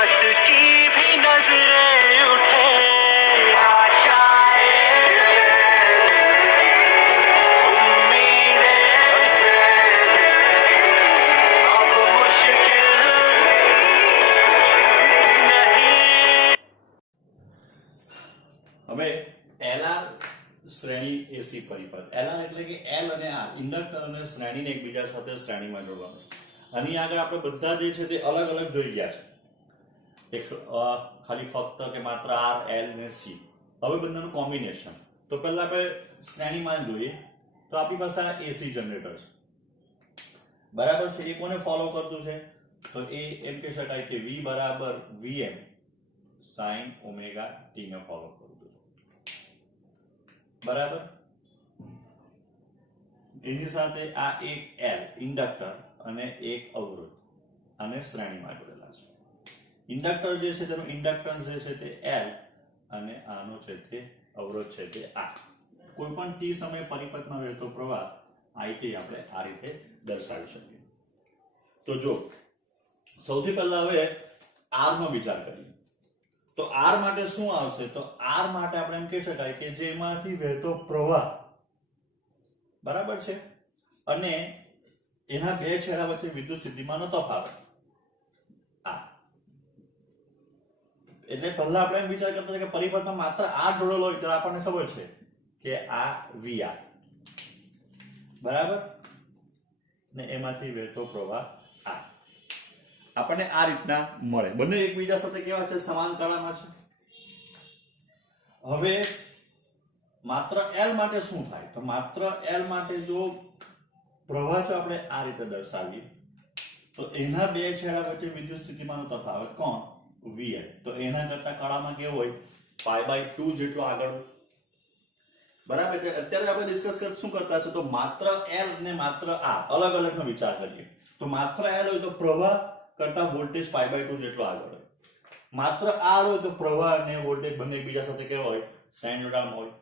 मोहब्बत की भी नजरें उठे आशाएं उम्मीदें से अब मुश्किल नहीं। હવે એલઆર શ્રેણી એસી પરિપથ એલઆર એટલે કે એલ અને આર ઇન્ડક્ટર અને શ્રેણીને એકબીજા સાથે શ્રેણીમાં જોડવાનું. આની આગળ આપણે બધા જે છે તે અલગ અલગ જોઈ ગયા છે. એક ખાલી ફક્ત કે માત્ર આર એલ ને સી. હવે બંનેનું કોમ્બિનેશન. તો પહેલા આપણે શ્રેણીમાં જોઈએ તો આપણી પાસે આ એસી જનરેટર છે, બરાબર છે. એ કોને ફોલો કરતું છે? તો એ એમ કહી શકાય કે V બરાબર Vm sin ઓમેગા ટી ને ફોલો કરતું છે, બરાબર. એની સાથે આ એક એલ ઇન્ડક્ટર અને એક અવરોધ અને શ્રેણીમાં જોડેલા છે. ઇન્ડક્ટર જે છે તેનું ઇન્ડક્ટન્સ જે છે તે એલ અને આનો છે તે અવરોધ છે તે આ. કોઈ પણ ટી સમય પરિપથમાં વહેતો પ્રવાહ IT આપણે આ રીતે દર્શાવી શકીએ. તો જો સૌથી પહેલા હવે આર નો વિચાર કરીએ તો આર માટે શું આવશે? તો આર માટે આપણે એમ કહી શકાય કે જેમાંથી વહેતો પ્રવાહ, બરાબર છે, અને એના બે છેડા વચ્ચે વિદ્યુત સ્થિતિમાનનો તફાવત આ. એટલે પહેલા આપણે એમ વિચાર કરતા હતા કે પરિપથમાં માત્ર આર જોડેલો હોય તો આપણને ખબર છે કે આ VR, બરાબર, ને એમાંથી વહેતો પ્રવાહ આ. આપણને આ રીતના મળે. બંને એકબીજા સાથે કેવા છે? સમાન કળામાં છે. હવે માત્ર L માટે શું થાય? તો માત્ર L માટે જો પ્રવાહ જો આપણે આ રીતે દર્શાવીએ તો એના બે છેડા વચ્ચે વિદ્યુત સ્થિતિમાનનો તફાવત કોણ? VL. તો એના કરતા કળામાં કેવો હોય? π/2 જેટલો આગળ, બરાબર. એટલે અત્યારે આપણે ડિસ્કસ શું કરતા છે? તો માત્ર L ને માત્ર આ અલગ અલગનો વિચાર કરીએ. તો માત્ર L હોય તો પ્રવાહ કરતા વોલ્ટેજ π/2 જેટલો આગળ હોય. માત્ર R હોય તો પ્રવાહ અને વોલ્ટેજ બંને એકબીજા સાથે કેવા હોય? સાઇન જોડાણ હોય.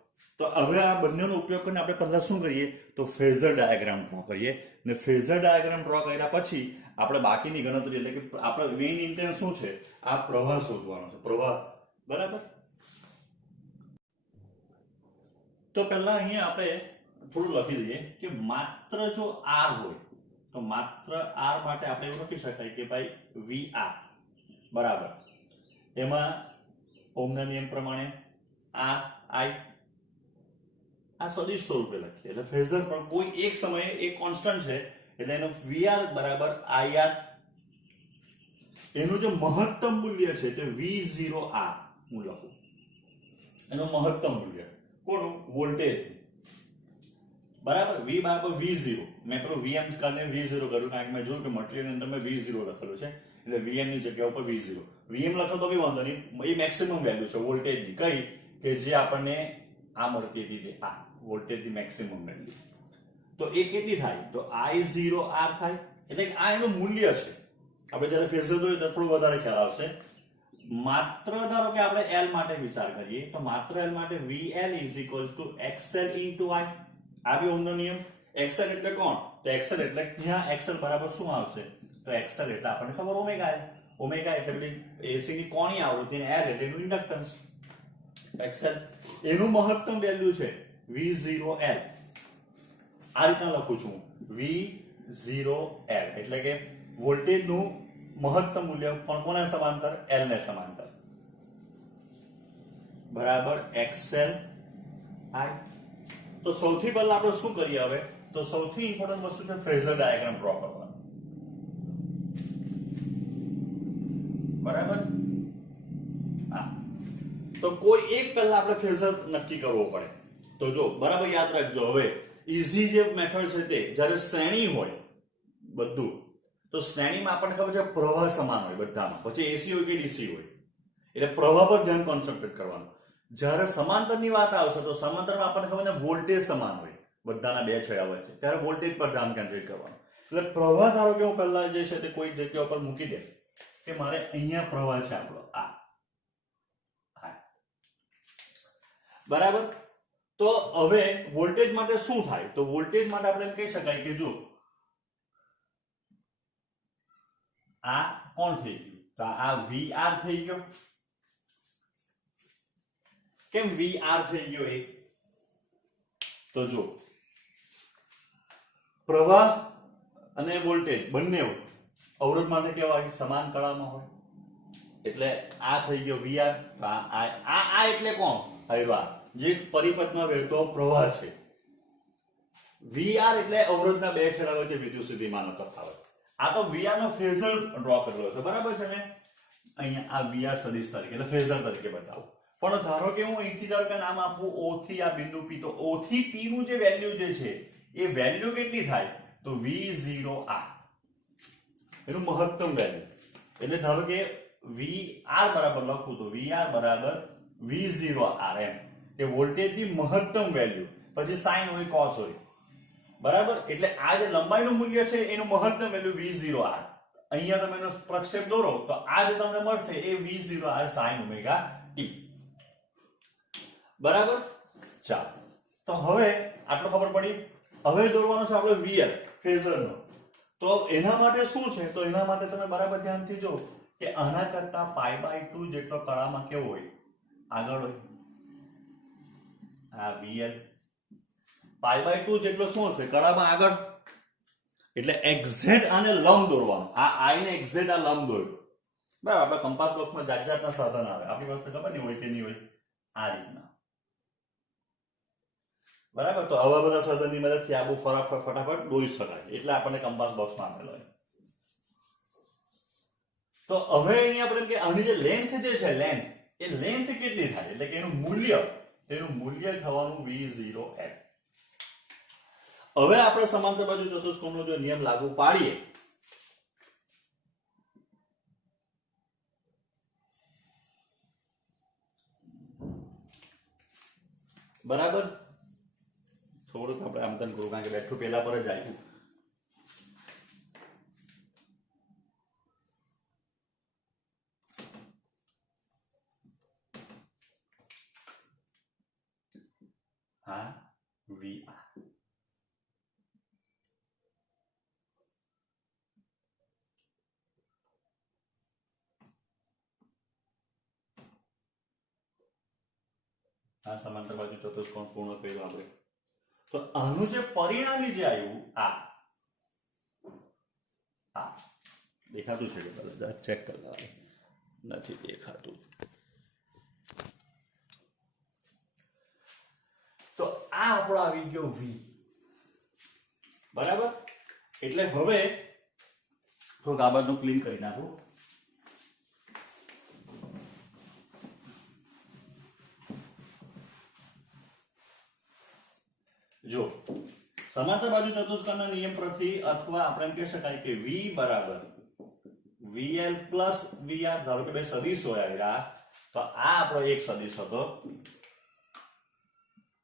તો હવે આ બંનેનો ઉપયોગ કરીને આપણે પહેલા શું કરીએ? તો ફેઝર ડાયાગ્રામ ડ્રો કરીએ. ને ફેઝર ડાયાગ્રામ ડ્રો કર્યા પછી આપણે બાકીની ગણતરી એટલે કે આપણો મેઇન ઇન્ટેન્સ શું છે? આ પ્રવાહ શોધવાનો છે, પ્રવાહ, બરાબર. તો પહેલા અહીંયા આપણે થોડું લખી દઈએ કે માત્ર જો R હોય તો માત્ર R માટે આપણે એવું લખી શકાય કે ભાઈ VR બરાબર, એમાં ઓહમના નિયમ પ્રમાણે R I આ સદિશ સ્વરૂપે લખીએ. એટલે ફેઝર પણ કોઈ એક સમયે એક કોન્સ્ટન્ટ છે એટલે એનો VR બરાબર IR. એનું જે મહત્તમ મૂલ્ય છે તે V0R હું લખું. એનું મહત્તમ મૂલ્ય કોનું? વોલ્ટેજ, બરાબર. V બરાબર V0. મેં પેલું VM કરીને V0 કર્યું કારણ કે મેં જોયું કે મટીરીયલની અંદર મેં V0 લખેલું છે એટલે VM ની જગ્યા ઉપર V0. VM લખો તો બી વાંધો નહીં, એ મેક્સિમમ વેલ્યુ છે વોલ્ટેજની. કઈ? કે જે આપણને આ મળતી હતી તે આ વોલ્ટેજની મેક્સિમમ વેલ્યુ. તો એ કેટલી થાય? તો I0R થાય. એટલે કે આ એનું મૂલ્ય છે. આપણે જ્યારે ફેઝર જોઈએ તો થોડું વધારે ખ્યાલ આવશે. માત્ર ધારો કે આપણે L માટે વિચાર કરીએ તો માત્ર L માટે VL XL * I. આવી ઓહમનો નિયમ. XL એટલે કોણ? તો XL એટલે ત્યાં XL બરાબર શું આવશે? તો XL એટલે આપણને ખબર ઓમેગા L. ઓમેગા એટલે AC ની કોણીય આવૃત્તિ અને L એટલે એનું ઇન્ડક્ટન્સ. XL એનું મહત્તમ વેલ્યુ છે V0L. આ રીતના લખું છું V0L એટલે કે વોલ્ટેજનું મહત્તમ મૂલ્ય પણ કોના સમાંતર? L ને સમાંતર, બરાબર XL I. તો સૌથી પહેલા આપણે શું કરીએ? હવે તો સૌથી ઇમ્પોર્ટન્ટ વસ્તુ છે ફેઝર ડાયાગ્રામ ડ્રો કરવાનો, બરાબર. તો કોઈ એક પહેલા આપણે ફેઝર નક્કી કરવો પડે. તો જો બરાબર યાદ રાખજો. હવે ઈઝી જે મેથડ છે તે જ્યારે શ્રેણી હોય બધું, તો શ્રેણીમાં આપણને ખબર છે પ્રવાહ સમાન હોય બધામાં, પછી AC હોય કે DC હોય એટલે પ્રવાહ પર ધ્યાન કોન્સન્ટ્રેટ કરવાનું. જ્યારે સમાંતરની વાત આવશે તો સમાંતરમાં આપણને ખબર છે વોલ્ટેજ સમાન હોય બધાના બે છેડા વચ્ચે, ત્યારે વોલ્ટેજ પર ધ્યાન કેન્દ્રિત કરવાનું. એટલે પ્રવાહ ધારો કે હું પહેલા જે છે તે કોઈ જગ્યા ઉપર મૂકી દે કે મારે અહીંયા પ્રવાહ છે આપણો આ, બરાબર. તો હવે વોલ્ટેજ માટે શું થાય? તો વોલ્ટેજ માટે આપણે એમ કહી શકાય કે જો આ કોણ થઈ ગયું? તો આ VR થઈ ગયો. કેમ VR થઈ ગયો એ? તો જો પ્રવાહ અને વોલ્ટેજ બંને અવરોધ માટે કેવા હોય? સમાન કળામાં હોય. એટલે આ થઈ ગયો VR. આ એટલે કોણ? આ જે પરિપથમાં વહેતો પ્રવાહ છે. VR એટલે અવરોધના બે છેડા વચ્ચે વિદ્યુત સ્થિતિમાનનો તફાવત. આ તો VR નો ફેઝર ડ્રો કરેલો છે, બરાબર છે ને? અહીંયા આ VR સદિશ તરીકે એટલે ફેઝર તરીકે બતાવું. પણ ધારો કે હું અહીંથી ધારો કે નામ આપું O થી આ બિંદુ P, તો O થી P નું જે વેલ્યુ જે છે એ વેલ્યુ કેટલી થાય? તો V0R એનું મહત્તમ વેલ્યુ. એટલે ધારો કે VR બરાબર લખું તો VR બરાબર V0R એમ કે વોલ્ટેજની મહત્તમ વેલ્યુ. પછી સાઇન હોય કોસ હોય, બરાબર? એટલે આ જે લંબાઈનું મૂલ્ય છે એનું મહત્તમ વેલ્યુ V0R. અહીંયા તમે એનો પ્રક્ષેપ દોરો તો આ જે તમને મળશે એ V0R sin ઓમેગા t. બરાબર? ચાલો, તો હવે આટલું ખબર પડી. હવે દોરવાનો છે આપણે VR ફેઝરનો. તો એના માટે શું છે? તો એના માટે તમે બરાબર ધ્યાનથી જો કે આના કરતા π/2 જેટલો કળામાં કેવો હોય? આગળ હોય. આ VL π/2 જેટલો શું હશે? કળામાં આગળ. એટલે એક્ઝેક્ટ આને લંબ દોરવાનો. આ આઈ ને એક્ઝેક્ટ આ લંબ દોર્યો. બરાબર? આપણે કંપાસ બોક્સમાં જાતના સાધન આવે, આપણી પાસે ખબર નહીં હોય કે નહીં હોય. આ રીતના, બરાબર? તો આવા બધા સાધનની મદદથી આ બહુ ફટાફટ દોરી શકાય. એટલે આપણને કંપાસ બોક્સમાં આપેલો હોય. તો હવે અહીંયા આપણે કે આની જે લેન્થ જે છે, લેન્થ, એ લેન્થ કેટલી થાય? એટલે કે એનું મૂલ્ય થવાનું V0L. હવે આપણે સમાંતર બાજુ ચતુષ્કોણનો જો નિયમ લાગુ પાડીએ, બરાબર? થોડુંક આપણે આમ તેમ કરું કારણ કે બેઠું પહેલા પર જ આવ્યું. હા, VR. આ સમાંતર બાજુ ચતુષ્કોણ પૂર્ણ કર્યું આપણે. તો આનું જે પરિણામી જે આવ્યું આ દેખાતું છે કે બધા ચેક કરતા નથી દેખાતું. તો આ આપણો આવી ગયો V. બરાબર? એટલે હવે થોડુંક આ બાજુ ક્લીન કરી નાખું. જો સમાંતર બાજુ ચતુષ્કોણના નિયમ પરથી અથવા આપણે એમ કહી શકાય કે V બરાબર VL પ્લસ VR. ધારો કે બે સદિશ હોય, તો આ આપણો એક સદિશ હતો,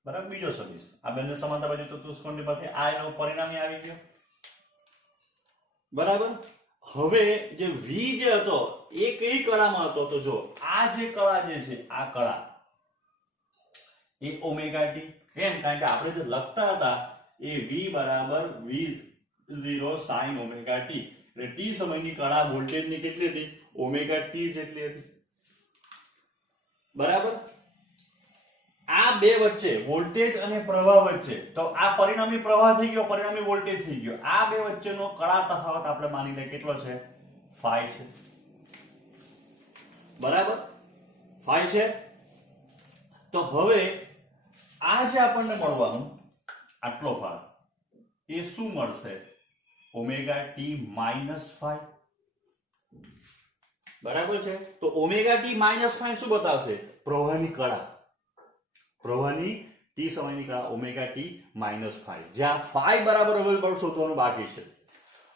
બરાબર? બીજો સદિશ. આ બંને સમાંતર બાજુ ચતુષ્કોણની પરથી આ એનો પરિણામી આવી ગયો, બરાબર? હવે જે V જે હતો એ કઈ કળામાં હતો? તો જો આ જે કળા જે છે, આ કળા એ ઓમેગા ટી. કેમ? કારણ કે આપણે જે લખતા હતા એ V બરાબર V0 sin ઓમેગા t. એટલે t સમયની કળા વોલ્ટેજની કેટલી હતી? ઓમેગા t જેટલી હતી, બરાબર? આ બે વચ્ચે વોલ્ટેજ અને પ્રવાહ વચ્ચે, તો આ પરિણામી પ્રવાહ થઈ ગયો, પરિણામી વોલ્ટેજ થઈ ગયો. આ બે વચ્ચેનો કળા તફાવત આપણે માની લઈએ કેટલો છે? phi છે, બરાબર? phi છે. તો હવે આ જે આપણને મળવાનું આટલો ભાગ એ શું મળશે? Omega T minus phi. બરાબર છે? તો ઓમેગા ટી માઇનસ phi શું બતાવશે? પ્રવાહની કળા, પ્રવાહની ટી સમયની કળા ઓમેગા ટી માઇનસ phi. જ્યાં phi બરાબર હવે શોધવાનું બાકી છે,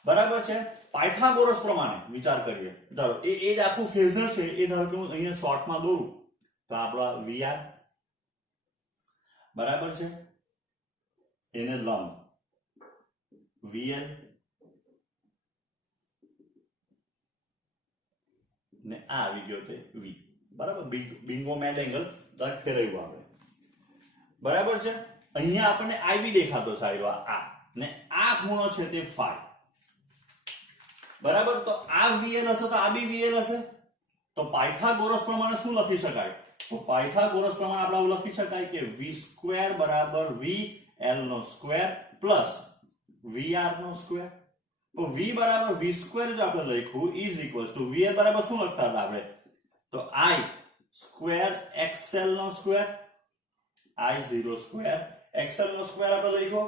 બરાબર છે? પાયથાગોરસ પ્રમાણે વિચાર કરીએ. ચાલો એ જ આખું ફેઝર છે. એ ધારો કે હું અહીંયા શોર્ટમાં દોરું તો આપણો VR, બરાબર છે? એને લંબ VL ને આ આવી ગયો તે V. બરાબર? બિંગો મેડ એંગલ કટ ફેરવ્યું આપણે, બરાબર છે? અહીંયા આપણને IV દેખાતો છે, આ ને આ ખૂણો છે તે phi. બરાબર, તો આ VL હશે તો આ બી VL હશે. તો પાયથાગોરસ પ્રમાણે શું લખી શકાય? તો પાયથાગોરસ પ્રમાણે આપણે આવું લખી શકાય કે v² બરાબર vl નો સ્ક્વેર પ્લસ vr નો સ્ક્વેર. તો v બરાબર v² જો આપણે લખ્યું ઇઝ ઇક્વલ્સ ટુ vl બરાબર શું લખતા હતા આપણે? તો i સ્ક્વેર xl નો સ્ક્વેર, i0 સ્ક્વેર xl નો સ્ક્વેર આપણે લખ્યો.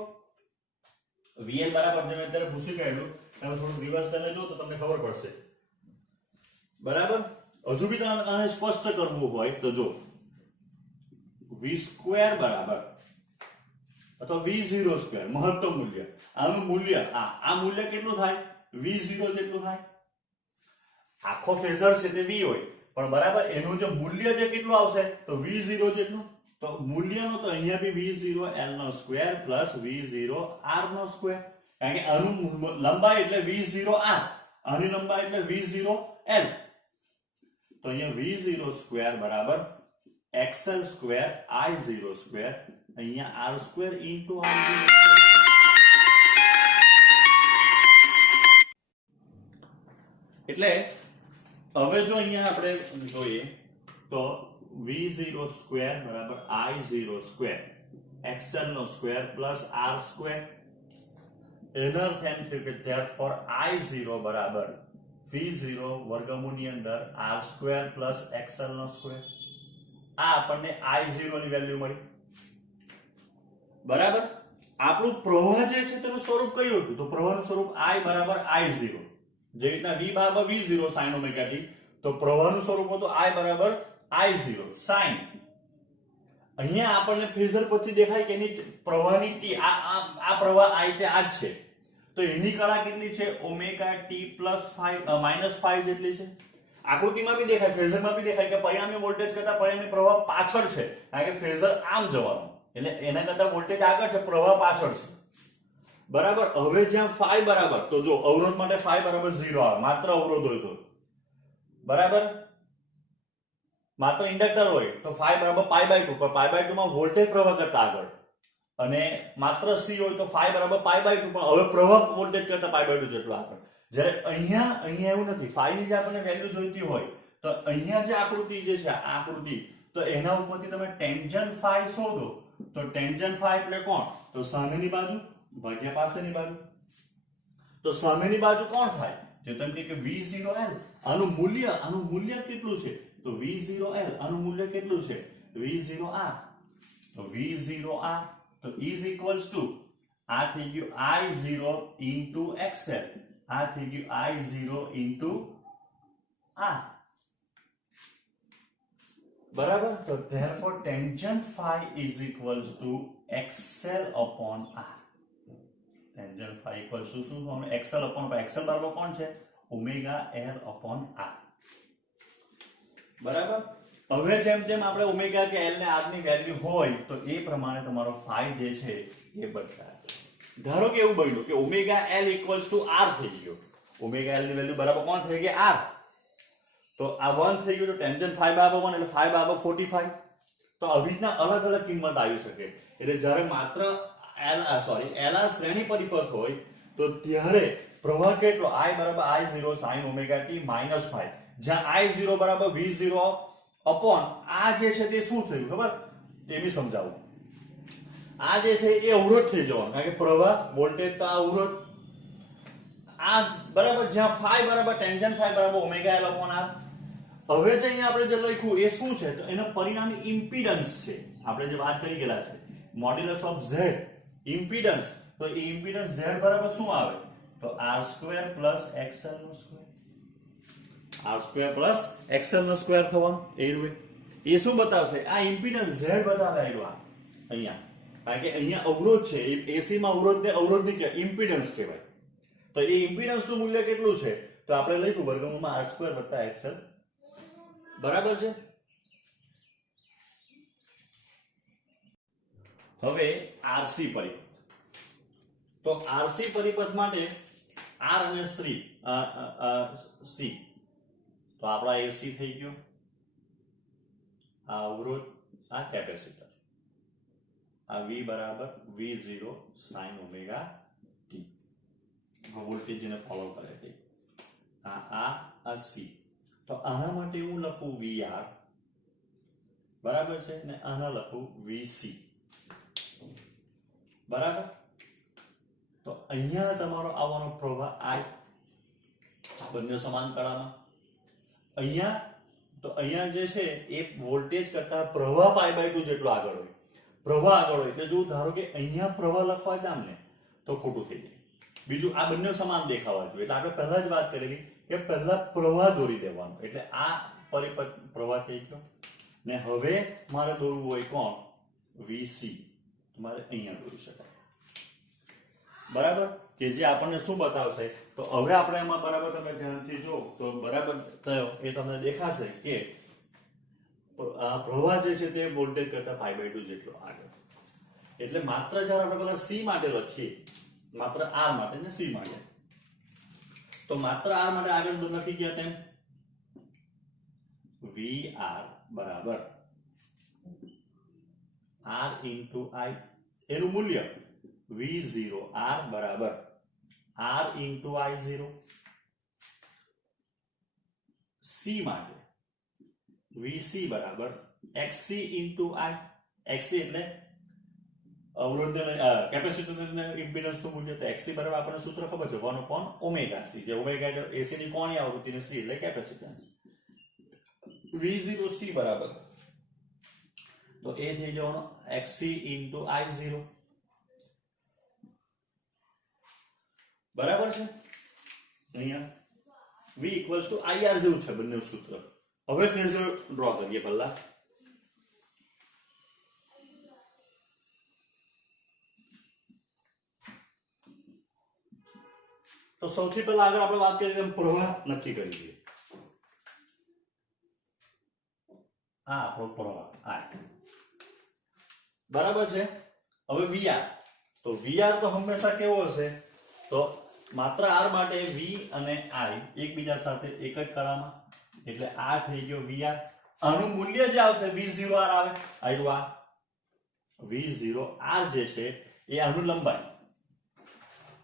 vl બરાબર જેમ અત્યારે પૂછી કાઢ્યું, તમે થોડું રિવર્સ કરીને જો તો તમને ખબર પડશે. બરાબર, હજુ બી તમારે આને સ્પષ્ટ કરવું હોય તો જો v² બરાબર અથવા v0 સ્ક્વેર મહત્તમ મૂલ્ય, આનું મૂલ્ય આ મૂલ્ય કેટલું થાય? v0 જેટલું થાય. આખો ફેઝર છે તે v હોય, પણ બરાબર એનું જે મૂલ્ય જે કેટલું આવશે તો v0 જેટલું. તો મૂલ્યનો તો અહીંયા બી v0l નો સ્ક્વેર પ્લસ v0r નો સ્ક્વેર, કારણ કે આનું લંબાઈ એટલે v0r, આની લંબાઈ એટલે v0l. તો અહીંયા v0 સ્ક્વેર બરાબર xl સ્ક્વેર i0 સ્ક્વેર, અહીંયા r સ્ક્વેર ઇન્ટુ r0. એટલે હવે જો અહીંયા આપણે જોઈએ તો v0 સ્ક્વેર બરાબર i0 સ્ક્વેર xl નો સ્ક્વેર પ્લસ r સ્ક્વેર. એનો અર્થ એમ થયો કે therefore i0 બરાબર v0 વર્ગમૂળની અંદર r સ્ક્વેર પ્લસ xl નો સ્ક્વેર. આ આપણને i0 ની વેલ્યુ મળી. બરાબર, આપણું પ્રવાહ જે છે તેનું સ્વરૂપ કયું હતું? તો પ્રવાહનું સ્વરૂપ i બરાબર i0. જે રીતના v બરાબર v0 sin ઓમેગા t, તો પ્રવાહનું સ્વરૂપ હતું i બરાબર i0 sin. અહીંયા આપણને ફેઝર પરથી દેખાય કે એની પ્રવાહની t આ પ્રવાહ i તે આ જ છે. તો એની કળા કેટલી છે? ઓમેગા t પ્લસ 5 માઈનસ 5 જેટલી છે. આકૃતિમાં બી દેખાય, ફેઝરમાં બી દેખાય કે પરિણામી વોલ્ટેજ કરતા પરિણામી પ્રવાહ પાછળ છે, કારણ કે ફેઝર આમ જવાનું, એટલે એના કરતા વોલ્ટેજ આગળ છે, પ્રવાહ પાછળ છે. બરાબર, હવે જ્યાં phi બરાબર, તો જો અવરોધ માટે phi બરાબર 0 આવે, માત્ર અવરોધ હોય તો. બરાબર, માત્ર ઇન્ડક્ટર હોય તો phi બરાબર π/2, પણ π/2 માં વોલ્ટેજ પ્રવાહ કરતા આગળ. અને માત્ર c હોય તો phi બરાબર π/2, પણ હવે પ્રવાહ વોલ્ટેજ કરતા π/2 જેટલો આગળ. જ્યારે અહીંયા એવું નથી. phi ની જે આપણને વેલ્યુ જોઈતી હોય તો અહીંયા જે આકૃતિ જે છે, આ આકૃતિ, તો એના ઉપરથી તમે ટેન્જન્ટ phi શોધો. તો ટેન્જન્ટ phi એટલે કોણ? તો સામેની બાજુ ભાગ્યા પાસેની બાજુ. તો સામેની બાજુ કોણ થાય? તો તમે કે v0l. આનું મૂલ્ય કેટલું છે? તો v0l. આનું મૂલ્ય કેટલું છે? v0r. તો v0r તો is equals to આ થઈ ગયું i0 into xl, આ થઈ ગયું i0 into r. બરાબર, તો therefore tangent phi is equals to xl upon r. tangent phi equals to શું થવાનું? xl upon r. xl બરાબર કોણ છે? Omega l upon r. બરાબર, હવે જેમ જેમ આપણે ઓમેગા કે l ને r ની વેલ્યુ હોય તો એ પ્રમાણે તમારો phi જે છે એ બદલાય. ધારો કે એવું બન્યું કે omega l equals to r થઈ ગયો. ઓમેગા l ની વેલ્યુ બરાબર કોણ થઈ ગઈ? r. તો આ 1 થઈ ગયું, તો ટેન્જન્ટ phi બરાબર 1 એટલે phi બરાબર 45. તો આવી રીતના અલગ અલગ કિંમત આવી શકે. એટલે જ્યારે માત્ર LR શ્રેણી પરિપથ હોય તો ત્યારે પ્રવાહ કેટલો? I બરાબર I0 sin omega t minus 5. જ્યાં I0 બરાબર V0 અપોન આ જે છે તે શું થયું ખબર? એ બી સમજાવું. આ જે છે એ અવરોધ થઈ જવાનો, કારણ કે પ્રવાહ વોલ્ટેજ તો આ અવરોધ. આ બરાબર જ્યાં phi બરાબર ટેન્જન્ટ phi બરાબર ઓમેગા l અપોન r. હવે જે અહીંયા આપણે જે લખ્યું એ શું છે? તો એનો પરિણામી ઇમ્પિડન્સ છે. આપણે જે વાત કરી ગયેલા છે મોડ્યુલસ ઓફ z ઇમ્પિડન્સ. તો એ ઇમ્પિડન્સ z બરાબર શું આવે? તો r² પ્લસ xl નો સ્ક્વેર. r² પ્લસ xl નો સ્ક્વેર થવાનું. એ શું બતાવશે? આ ઇમ્પિડન્સ z બતાવે અહીંયા, કારણ કે અહીંયા અવરોધ છે. એસી માં અવરોધને અવરોધની કે ઇમ્પિડન્સ કહેવાય. તો એ ઇમ્પિડન્સ નું મૂલ્ય કેટલું છે? તો આપણે લખ્યું વર્ગમૂળમાં r² વત્તા xl. બરાબર છે. હવે RC પરિપથ. તો RC પરિપથ માટે R અને C. તો આપણા AC થઈ ગયો, આ અવરોધ, આ કેપેસિટર. આ V બરાબર V0 sin omega t. Voltage જેને ફોલો કરે છે. આ સી. તો આના માટે હું લખું વીઆર, બરાબર છે, ને આના લખું વીસી, બરાબર. તો અહીંયા તમારો આવવાનો પ્રવાહ આઈ, બંને સમાન કળામાં. અહીંયા જે છે એ વોલ્ટેજ કરતા પ્રવાહ π/2 જેટલો આગળ હોય. પ્રવાહ આગળ હોય એટલે જો ધારો કે અહીંયા પ્રવાહ લખવા જામ ને તો ખોટું થઈ જાય. બીજું આ બંને સમાન દેખાવા જોઈએ. એટલે આપણે પહેલા જ વાત કરેલી કે પહેલા પ્રવાહ દોરી દેવાનો. એટલે આ પરિપથ પ્રવાહ થઈ ગયો ને હવે મારે દોરવું હોય કોણ? વીસી. મારે અહીંયા દોરી શકાય, બરાબર. કે જે આપણને શું બતાવશે, તો હવે આપણે એમાં બરાબર તમે ધ્યાનથી જો તો બરાબર થયો એ તમને દેખાશે કે આ પ્રવાહ જે છે તે વોલ્ટેજ કરતા π/2 જેટલો આગળ. એટલે માત્ર જ્યારે આપણે પેલા સી માટે લખીએ, માત્ર આર માટે ને સી માટે, તો માત્ર આર માટે આગળ લખી ગયા તેમ વી આર બરાબર આર ઇન્ટુ આઈ. એનું મૂલ્ય V0 R બરાબર R ઇન્ટુ I0. C માટે VC બરાબર XC ઇન્ટુ I. XC એટલે અવરોધ કેપેસિટરને ઇમ્પિડન્સનું મૂલ્ય. તો XC બરાબર આપણને સૂત્ર ખબર છે 1/ωc. જે ઓમેગા એટલે AC ની કોણી આવૃત્તિ ને C એટલે કેપેસિટન્સ. V0 C બરાબર તો એ થઈ જવાનો XC ઇન્ટુ I0, બરાબર છે. અહીંયા V ઇક્વલ્સ ટુ IR જેવું છે બંને સૂત્ર. હવે ફેઝર ડ્રો કરીએ પહેલા. તો સૌથી પહેલા આગળ આપણે વાત કરીએ તેમ પ્રવાહ નક્કી કરી દઈએ. આ આપણો પ્રવાહ આ બરાબર છે. હવે VR, તો VR તો હંમેશા કેવો હશે, તો માત્ર R માટે V અને I એકબીજા સાથે એક જ કળામાં. એટલે આ થઈ ગયો VR. આનું મૂલ્ય જે આવશે V0R આવે. આવ્યું આ V0R જે છે એ આનું લંબાઈ.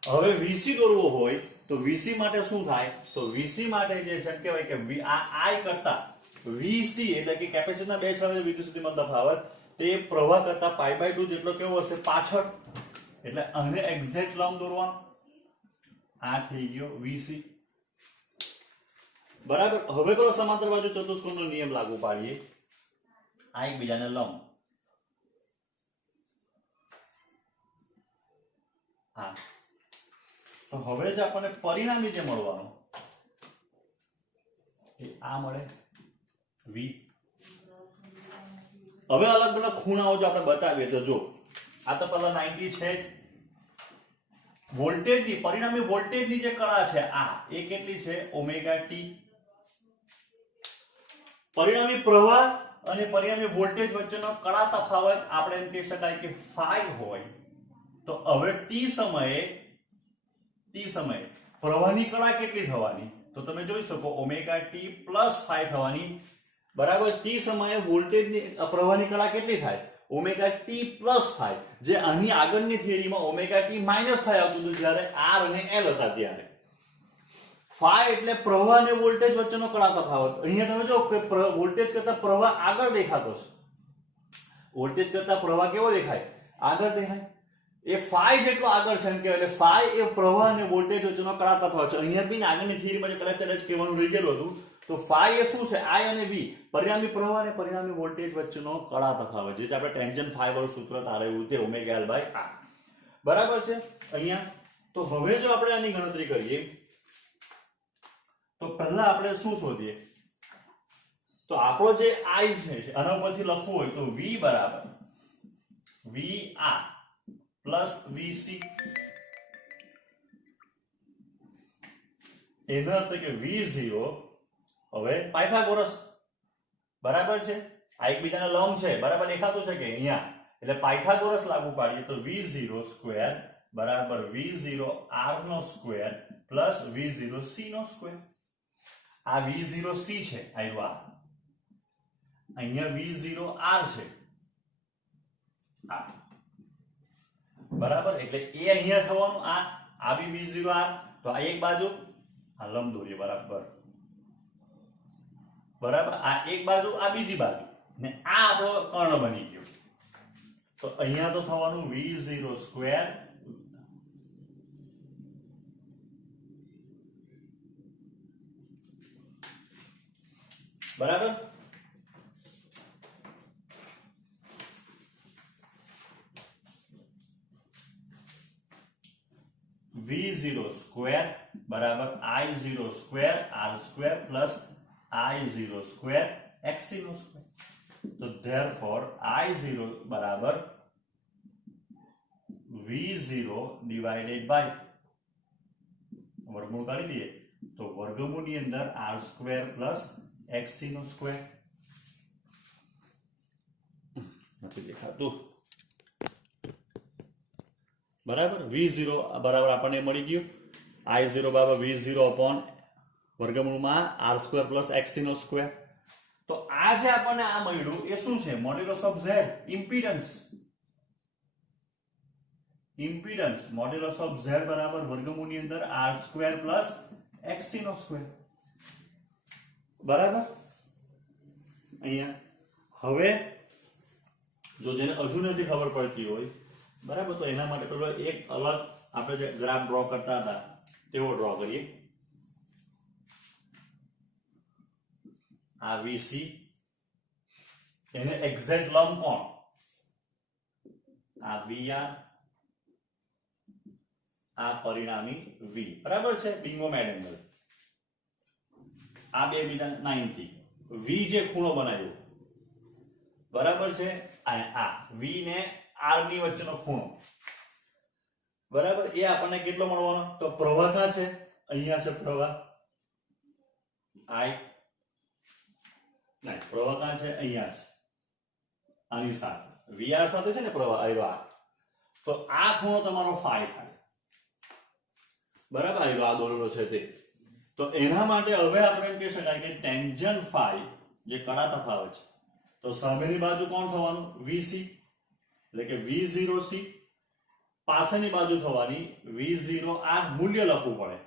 હવે VC દોરવો હોય તો VC માટે શું થાય, તો VC માટે જે છે કહેવાય કે આ I કરતા VC એટલે કે કેપેસિટરના બે છેડા વિદ્યુત સ્થિતિમાન તફાવત તે પ્રવાહ કરતા π/2 જેટલો કેવો હશે પાછળ. એટલે આને એક્ઝેક્ટ લંબ દોરવાનો. આ થઈ ગયો VC, બરાબર. હવે પેલો સમાંતર બાજુ ચતુષ્કોણનો નિયમ લાગુ પાડીએ. આ એકબીજાને લંબ. હા, તો હવે જ આપણને પરિણામી જે મળવાનો એ આ મળે V. હવે અલગ અલગ ખૂણાઓ જો આપણે બતાવીએ તો જો આ તો પેલા 90 છે. વોલ્ટેજની પરિણામી વોલ્ટેજની જે કળા છે આ એ કેટલી છે? Omega T. પરિણામી પ્રવાહ અને પરિણામી વોલ્ટેજ વચ્ચેનો કળા તફાવત આપણે એમ કહી શકાય કે phi હોય. તો હવે ટી સમયે પ્રવાહની કળા કેટલી થવાની? તો તમે જોઈ શકો ઓમેગા ટી પ્લસ phi થવાની, બરાબર. ટી સમયે વોલ્ટેજની પ્રવાહની કળા કેટલી થાય? Omega T plus phi. જે આની આગળની થિયરીમાં ઓમેગા ટી માઇનસ phi આવતું હતું જ્યારે R અને L હતા ત્યારે. phi એટલે પ્રવાહ અને વોલ્ટેજ વચ્ચેનો કળા તફાવત. અહીંયા તમે જો કે વોલ્ટેજ કરતા પ્રવાહ આગળ દેખાતો છે. વોલ્ટેજ કરતા પ્રવાહ કેવો દેખાય? આગળ દેખાય. એ phi જેટલો આગળ છે એમ કહેવાય. એટલે phi એ પ્રવાહ અને વોલ્ટેજ વચ્ચેનો કળા તફાવત છે. અહીંયા બી આગળની થિયરીમાં જે કદાચ કહેવાનું રહી ગયેલું હતું, તો phi એ શું છે? I અને V, પરિણામી પ્રવાહ અને પરિણામી વોલ્ટેજ વચ્ચેનો કળા તફાવત. જે આપણે ટેન્જન્ટ phi વાળું સૂત્ર તારેલું તે ઓમેગા L બાય R, બરાબર છે. અહીંયા તો હવે જો આપણે આની ગણતરી કરીએ તો પહેલા આપણે શું શોધીએ? તો આપણો જે I છે આના ઉપરથી લખવું હોય તો V બરાબર VR પ્લસ VC. એનો અર્થ કે V0 હવે પાયથાગોરસ, બરાબર છે. આ એકબીજાના લંબ છે, બરાબર દેખાતું છે કે અહીંયા. એટલે પાયથાગોરસ લાગુ પાડીએ તો V0 સ્ક્વેર બરાબર V0 R નો સ્ક્વેર પ્લસ V0 C નો સ્ક્વેર. આ V0 C છે, આવ્યું આ. અહીંયા V0 R છે આ, બરાબર. એટલે એ અહીંયા થવાનું આ બી V0 R. તો આ એક બાજુ આ લંબ દોરીએ બરાબર બરાબર, આ એક બાજુ આ બીજી બાજુ ને આ આપણો કર્ણ બની ગયો. તો અહીંયા તો થવાનું v0 સ્ક્વેર બરાબર. v0 સ્ક્વેર બરાબર i0 square r square plus i0 square xc નો સ્ક્વેર. તો therefore i0 બરાબર v0 ડિવાઇડેડ બાય વર્ગમૂળ કાઢી દઈએ તો વર્ગમૂળની અંદર r સ્ક્વેર પ્લસ xc નો સ્ક્વેર. નથી દેખાતું બરાબર. v0 બરાબર આપણને મળી ગયું i0 બરાબર v0 અપોન વર્ગમૂળમાં r સ્ક્વેર પ્લસ xc નો સ્ક્વેર. તો આ જે આપણને આ મળ્યું એ શું છે? Modulus of z, impedance. Impedance modulus of z બરાબર વર્ગમૂળની અંદર r સ્ક્વેર પ્લસ xc નો સ્ક્વેર. બરાબર. અહીંયા હવે જો જેને હજુ નથી ખબર પડતી હોય બરાબર તો એના માટે પેલો એક અલગ આપણે જે ગ્રાફ ડ્રો કરતા હતા તેવો ડ્રો કરીએ. આ VC એને એક્ઝેક્ટ લંબ કોણ? આ VR, આ પરિણામી V બરાબર છે, બિંગો મેડ એંગલ. આ બે બીજા 90. V જે ખૂણો બનાવ્યો બરાબર છે, આ V ને R ની વચ્ચેનો ખૂણો બરાબર, એ આપણને કેટલો મળવાનો? તો પ્રવાહ ક્યાં છે? અહીંયા છે પ્રવાહ I, નહીં પ્રવાહ ક્યાં છે? અહીંયા છે, આની સાથે VR સાથે છે ને પ્રવાહ આવ્યો આ. તો આ ખૂણો તમારો ફાઈ થાય બરાબર, આવ્યો આ દોરેલો છે તે. તો એના માટે હવે આપણે એમ કહી શકાય કે ટેન્જન્ટ ફાઈ જે કડા તફાવત છે તો સામેની બાજુ કોણ થવાનું? VC એટલે કે v0c. પાછળની બાજુ થવાની v0r. મૂલ્ય લખવું પડે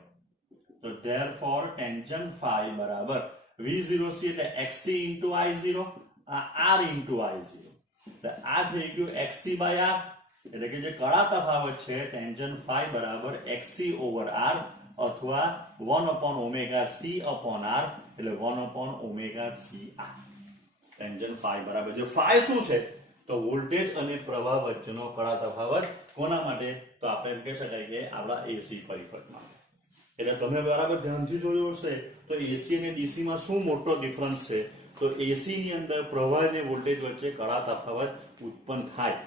તો therefore tangent phi બરાબર v0c એટલે xc into i0, આ r into i0. એટલે આ થઈ ગયું xc by r એટલે કે જે કડા તફાવત છે tangent phi બરાબર xc over r અથવા 1 upon omega c upon r એટલે 1 upon omega c r. Tangent phi બરાબર જે phi શું છે? તો વોલ્ટેજ અને પ્રવાહ વચ્ચેનો કડા તફાવત. કોના માટે? તો આપણે એમ કહી શકાય કે આપણા AC પરિપથ માટે. એટલે તમે બરાબર ધ્યાનથી જોયું હશે તો AC અને DC માં શું મોટો ડિફરન્સ છે? તો AC ની અંદર પ્રવાહ અને વોલ્ટેજ વચ્ચે કડા તફાવત ઉત્પન્ન થાય.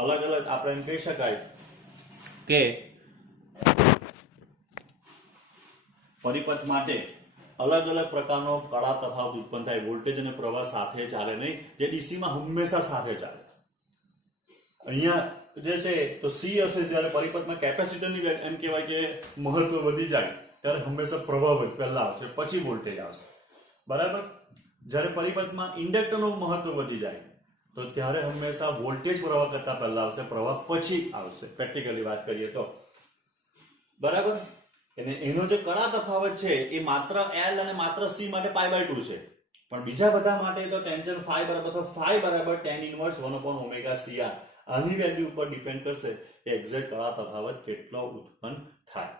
અલગ અલગ આપણે એમ કહી શકાય કે પરિપથ માટે અલગ અલગ પ્રકારનો કડા તફાવત ઉત્પન્ન થાય. વોલ્ટેજ અને પ્રવાહ સાથે ચાલે નહીં, જે DC માં હંમેશા સાથે ચાલે. અહીંયા જે છે તો C હશે જ્યારે પરિપથમાં કેપેસિટરની એમ કહેવાય કે મહત્વ વધી જાય ત્યારે હંમેશા પ્રવાહ પહેલા આવશે પછી વોલ્ટેજ આવશે બરાબર. જ્યારે પરિપથમાં ઇન્ડક્ટરનું મહત્વ વધી જાય તો ત્યારે હંમેશા વોલ્ટેજ પ્રવાહ કરતા પહેલા આવશે, પ્રવાહ પછી આવશે. પ્રેક્ટિકલી વાત કરીએ તો બરાબર. અને એનો જે કડા તફાવત છે એ માત્ર L અને માત્ર C માટે π/2 છે, પણ બીજા બધા માટે તો ટેન્જન્ટ phi બરાબર તો phi બરાબર tan inverse 1 upon omega cr. આની વેલ્યુ ઉપર ડિપેન્ડ કરશે કે એક્ઝેક્ટ કડા તફાવત કેટલો ઉત્પન્ન થાય.